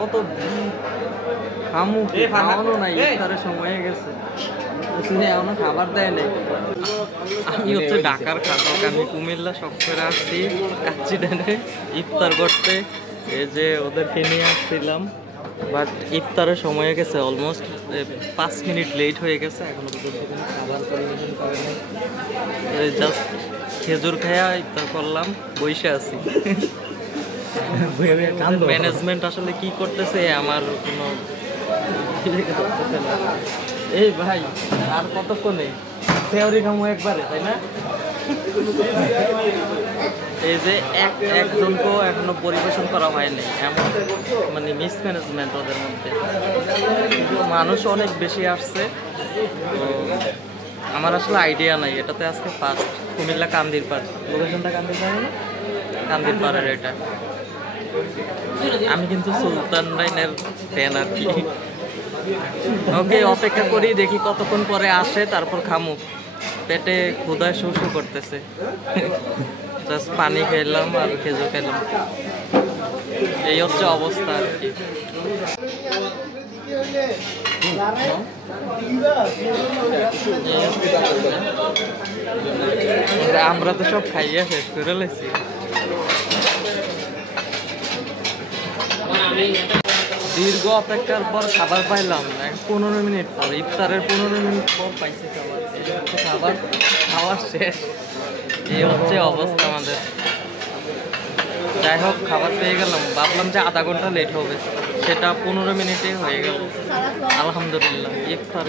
কত খামু খাওয়ানো নাই, ইফতারের সময় হয়ে গেছে, এখনো খাবার দেয় নাই। আমি হচ্ছে ঢাকার খাদক, আমি কুমিল্লা শখ করে আসছি কাচ্চি ড্যানে ইফতার করতে। এই যে ওদেরকে নিয়ে আসছিলাম, বাট ইফতারের সময় হয়ে গেছে, অলমোস্ট 5 মিনিট লেট হয়ে গেছে, এখনো পর্যন্ত কোনো খাবার পরিবেশন করে নাই। জাস্ট খেজুর খাইয়া ইফতার করলাম, বসে আছি। ম্যানেজমেন্ট আসলে কি করতেছে আমার কোনো এই ভাই আর কতক্ষণে থিওরি খামো একবারে, তাই না? এই যে একজনকেও এখনো পরিবেশন করা হয়নি, এমন মানে মিসম্যানেজমেন্ট ওদের মধ্যে। মানুষ অনেক বেশি আসছে, তো আমার আসলে আইডিয়া নাই। এটাতে আজকে ফার্স্ট কুমিল্লা কান্দির পাড়, লোকেশনটা কান্দির পাড় না, কান্দির পাড়ের এটা। আমি কিন্তু সুলতান রাইনের ফ্যান আর কি। ওকে, অপেক্ষা করি, দেখি কতক্ষণ পরে আসে, তারপর খামু। পেটে ক্ষুধায় শু শু করতেছে, জাস্ট পানি খেলাম আর খেজুর খেলাম, এই হচ্ছে অবস্থা আর কি। আমরা তো সব খাইয়া শেষ করে লেছি। দীর্ঘ অপেক্ষার পর খাবার পাইলাম 15 মিনিট পর, ইফতারের 15 মিনিট পর পাইছি খাবার। খাবার খাওয়ার শেষ, এই হচ্ছে অবস্থা আমাদের। যাই হোক, খাবার পেয়ে গেলাম। ভাবলাম যে আধা ঘন্টা লেট হবে, সেটা 15 মিনিটে হয়ে গেল। আলহামদুলিল্লাহ, ইফতার।